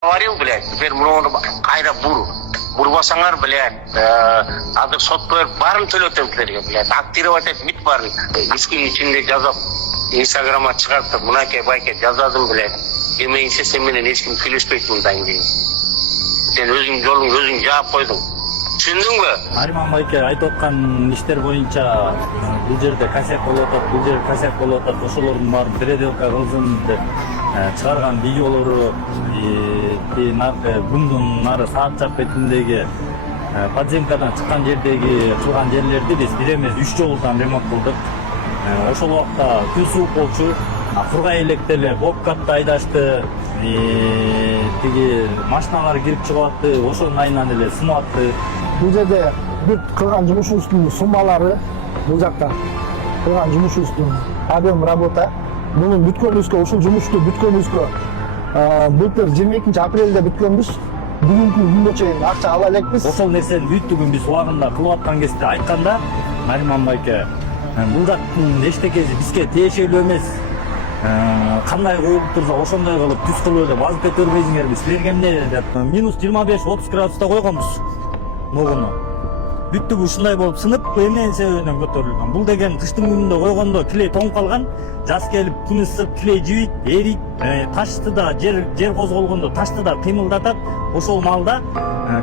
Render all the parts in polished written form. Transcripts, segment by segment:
Говорил, блядь, теперь муну кайра бурбасаңар, блядь, азыр сот берип баарын төлөтөм силерге, блядь, актировать этип баарын. Искин ичинде жазып, Инстаграмга чыгартып, мынакей байке жазадым, блядь. Эмейинсе сен менен эч ким сүйлөшпөйт мындан кийин. Сен өзүң жолуң өзүң жаап койдуң. Түшүндүңбү? Нариман байке айтып аткан иштер боюнча бул жерде косяк болуп атат, бул жерде косяк болуп атат, ошолордун баарын переделка кылсын деп чыгарган видеолору күндүн нары саат жак бетиндеги подземкадан чыккан жердеги кылган жерлерди биз бир эмес 3 жолудан ремонт кылдык. Ошол убакта күн суук болчу, кургай электе эле бобкатты айдашты, тиги машиналар кирип чыгып атты, ошонун айынан эле сынып атты. Бул жерде бүт кылган жумушубуздун суммалары бул жакта кылган жумушубуздун объем работа. Мунун бүткөнүбүзгө, ушул жумушту бүткөнүбүзгө былтыр 22 апрелде бүткөнбүз. Бүгүнкү күнгө чейин акча ала элекпиз. Ошол нерсени бүттүгүн биз убагында кылып аткан кезде айтканда, Нариман байке, бул жактын эчтекеси бизге тиешелүү эмес. Кандай коюлуп турса ошондой кылып түз кылып деп азып кете бербейсиңерби? Силерге эмне деп минус 25-30 градуста койгонбуз могуну. Бүттүгү ушундай болуп сынып, эмненин себебинен көтөрүлгөн. Бул деген кыштын күнүндө койгондо клей тоңуп калган, жаз келип күн ысып клей жибийт, эрийт, ташты да жер козголгондо ташты да кыймылдатат. Ошол маалда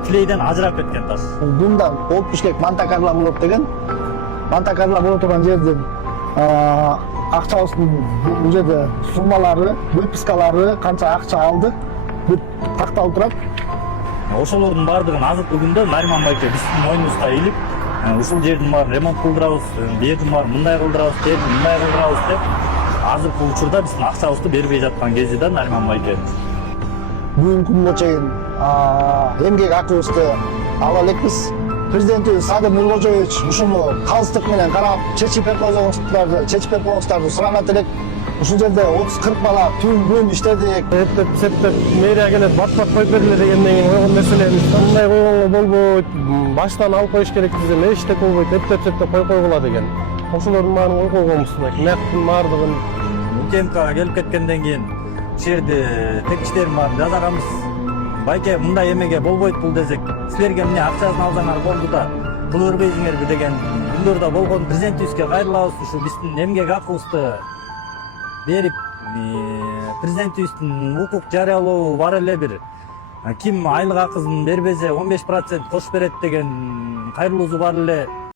клейден ажырап кеткен таш. Бундан болуп бишкек Монте-Карло болот деген. Монте-Карло боло турган жердин акчабыздын бул жерде суммалары, выпискалары, канча акча алды бүт такталып турат. Ошолордун баардыгын азыркы күндө Нариман байке биздин мойнубузга илип, ушул жердин баарын ремонт кылдырабыз, бул баарын мындай кылдырабыз, мындай кылдырабыз деп азыркы учурда биздин акчабызды бербей жаткан кези да Нариман байке. Бүгүнкү күнгө чейин эмгек акыбызды ала элекпиз. Президентибиз Садыр Нуркожоевич ушуну калыстык менен карап, чечип койгоңуздарды суранат элек. Ушул жерде 30-40 бала түн иштедик. Эптеп мэрия келет, бат коюп бериле дегенден кийин койгон нерселерибиз мындай койгонго болбойт, баштан алып коюш керек десем эчтеке болбойт, эптеп коюп койгула деген. Ошолордун баарын коюп койгонбуз. Мыяктын баардыгын УТМКга келип кеткенден кийин ушул жерде текичтердин баарын жазарабыз. Байке мындай эмеге болбойт бул десек, силерге эмне акчасын алсаңар болду да кыла бербейсиңерби деген күндөрдө болгон президентибизге кайрылабыз. Ушу биздин эмгек акыбызды берип, президентибиздин укук жарыялоо бар эле бир. Ким айлык акысын бербесе 15% кош берет деген кайрылуусу бар эле.